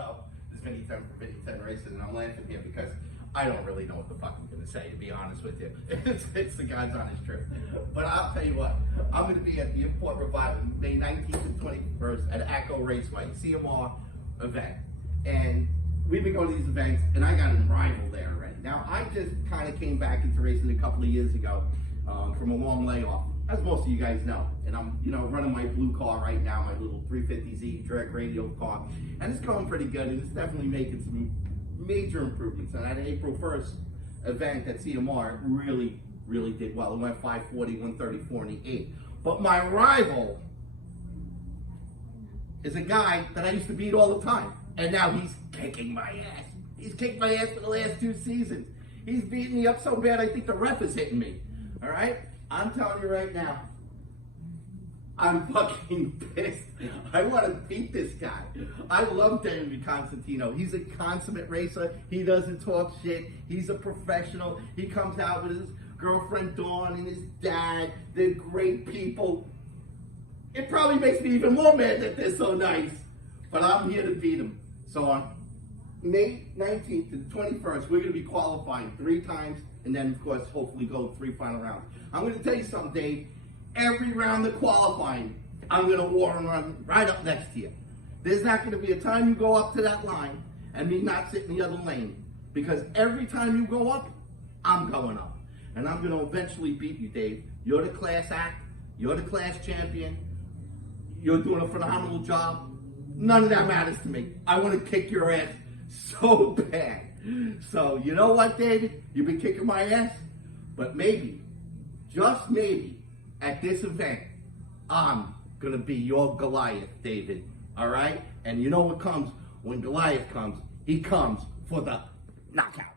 So, this is Vinny 10 for Vinny 10 Racing, and I'm laughing here because I don't really know what the fuck I'm going to say, to be honest with you. It's the God's honest truth. But I'll tell you what, I'm going to be at the Import Revival May 19th and 21st at Acco Raceway, CMR event. And we've been going to these events, and I got a rival there already. Now, I just kind of came back into racing a couple of years ago from a long layoff, as most of you guys know. And I'm, running my blue car right now, my little 350Z drag radial car. And it's going pretty good, and it's definitely making some major improvements. And at an April 1st event at CMR, it really did well. It went 540, 134, and the 8. But my rival is a guy that I used to beat all the time. And now he's kicking my ass. He's kicked my ass for the last 2 seasons. He's beating me up so bad I think the ref is hitting me. All right? I'm telling you right now, I'm fucking pissed. I want to beat this guy. I love David Constantino. He's a consummate racer. He doesn't talk shit. He's a professional. He comes out with his girlfriend Dawn and his dad. They're great people. It probably makes me even more mad that they're so nice. But I'm here to beat him. So on May 19th to the 21st, we're going to be qualifying 3 times, and then, of course, hopefully go 3 final rounds. I'm going to tell you something, Dave. Every round of qualifying, I'm going to war and run right up next to you. There's not going to be a time you go up to that line and me not sit in the other lane. Because every time you go up, I'm going up. And I'm going to eventually beat you, Dave. You're the class act. You're the class champion. You're doing a phenomenal job. None of that matters to me. I want to kick your ass so bad. So, you know what, David? You've been kicking my ass. But maybe, just maybe, at this event, I'm going to be your Goliath, David. All right? And you know what comes? When Goliath comes, he comes for the knockout.